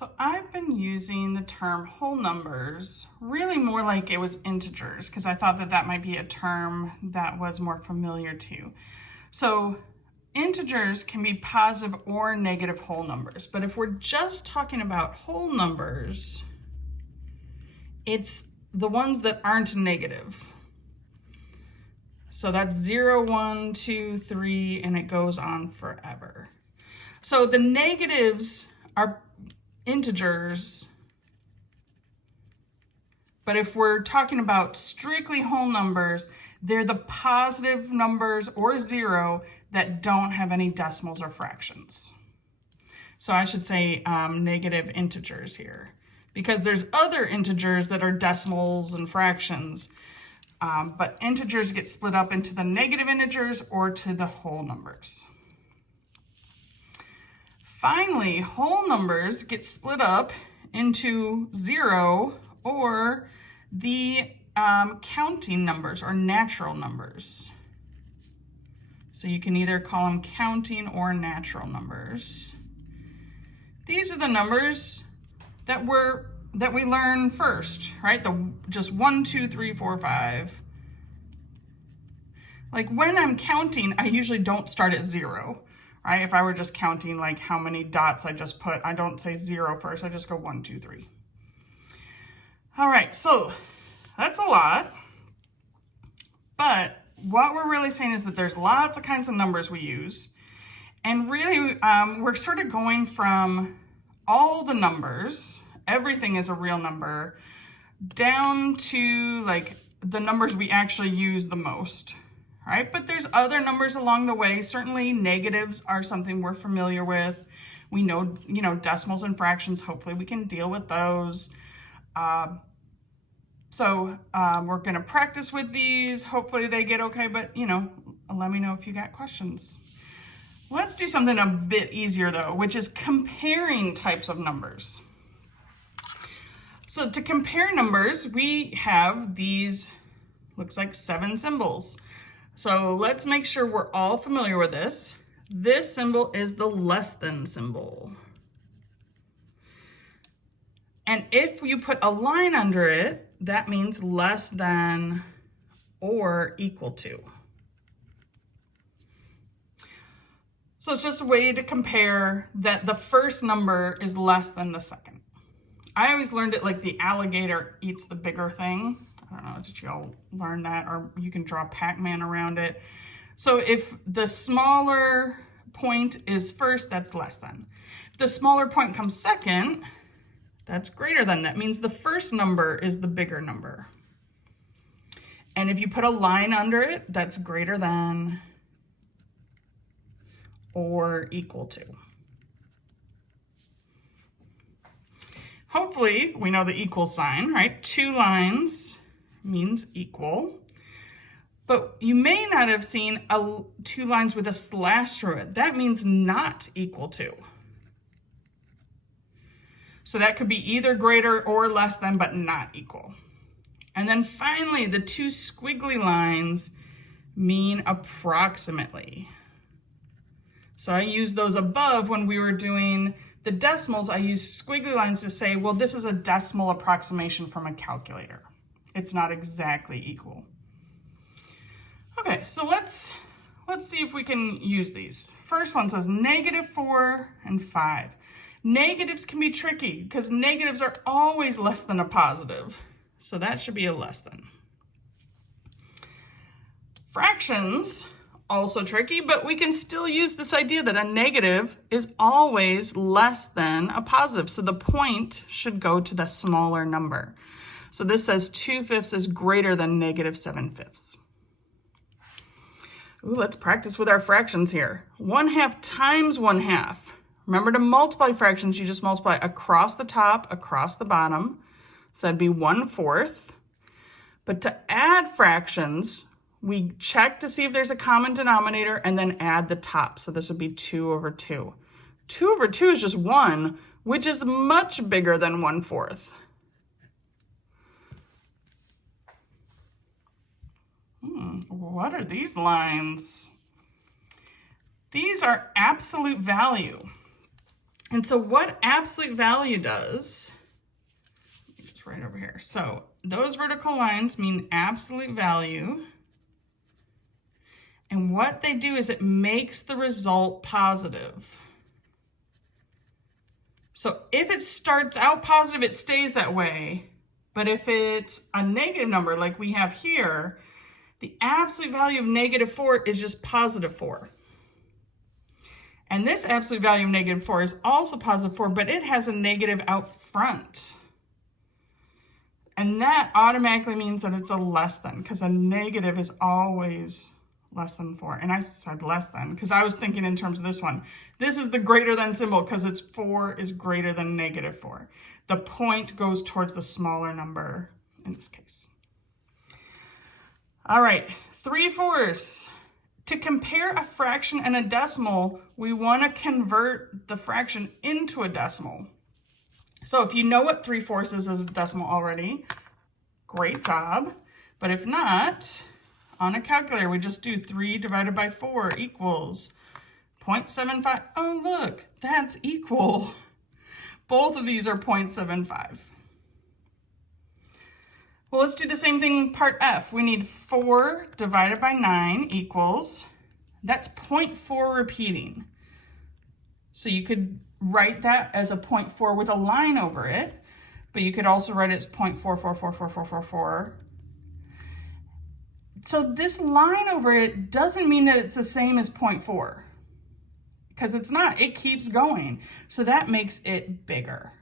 So I've been using the term whole numbers really more like it was integers because I thought that that might be a term that was more familiar to you. So integers can be positive or negative whole numbers, but if we're just talking about whole numbers, it's the ones that aren't negative. So that's 0, 1, 2, 3, and it goes on forever. So the negatives are integers, but if we're talking about strictly whole numbers, they're the positive numbers or 0 that don't have any decimals or fractions. So I should say negative integers here, because there's other integers that are decimals and fractions, but integers get split up into the negative integers or to the whole numbers. Finally, whole numbers get split up into 0 or the counting numbers or natural numbers. So you can either call them counting or natural numbers. These are the numbers that we learn first, right? Just 1, 2, 3, 4, 5. Like when I'm counting, I usually don't start at 0. Right? If I were just counting like how many dots I just put, I don't say 0 first, I just go 1, 2, 3. All right, so that's a lot. But what we're really saying is that there's lots of kinds of numbers we use. And really, we're sort of going from all the numbers, everything is a real number, down to like the numbers we actually use the most. Right? But there's other numbers along the way. Certainly negatives are something we're familiar with. We know, decimals and fractions, hopefully we can deal with those. So we're gonna practice with these. Hopefully they get okay, but let me know if you got questions. Let's do something a bit easier though, which is comparing types of numbers. So to compare numbers, we have these, looks like 7 symbols. So let's make sure we're all familiar with this. This symbol is the less than symbol. And if you put a line under it, that means less than or equal to. So it's just a way to compare that the first number is less than the second. I always learned it like the alligator eats the bigger thing. I don't know, did you all learn that? Or you can draw Pac-Man around it. So if the smaller point is first, that's less than. If the smaller point comes second, that's greater than. That means the first number is the bigger number. And if you put a line under it, that's greater than or equal to. Hopefully we know the equal sign, right? 2 lines means equal, but you may not have seen 2 lines with a slash through it. That means not equal to. So that could be either greater or less than, but not equal. And then finally, the 2 squiggly lines mean approximately. So I used those above when we were doing the decimals. I used squiggly lines to say, well, this is a decimal approximation from a calculator. It's not exactly equal. Okay, so let's see if we can use these. First one says -4 and 5. Negatives can be tricky because negatives are always less than a positive. So that should be a less than. Fractions, also tricky, but we can still use this idea that a negative is always less than a positive. So the point should go to the smaller number. So this says 2/5 is greater than -7/5. Ooh, let's practice with our fractions here. 1/2 times 1/2. Remember to multiply fractions, you just multiply across the top, across the bottom. So that'd be 1/4. But to add fractions, we check to see if there's a common denominator and then add the top. So this would be 2/2. 2/2 is just 1, which is much bigger than 1/4. What are these lines? These are absolute value. And so what absolute value does, just right over here. So those vertical lines mean absolute value. And what they do is it makes the result positive. So if it starts out positive, it stays that way. But if it's a negative number like we have here, the absolute value of -4 is just +4. And this absolute value of -4 is also +4, but it has a negative out front. And that automatically means that it's a less than, because a negative is always less than 4. And I said less than because I was thinking in terms of this one. This is the greater than symbol because it's 4 is greater than -4. The point goes towards the smaller number in this case. All right, 3/4. To compare a fraction and a decimal, we want to convert the fraction into a decimal. So if you know what 3/4 is as a decimal already, great job. But if not, on a calculator, we just do 3 divided by 4 equals 0.75. Oh, look, that's equal. Both of these are 0.75. Well, let's do the same thing in part F. We need 4 divided by 9 equals, that's 0.4 repeating. So you could write that as a 0.4 with a line over it, but you could also write it as 0.44444444. So this line over it doesn't mean that it's the same as 0.4, because it's not, it keeps going. So that makes it bigger.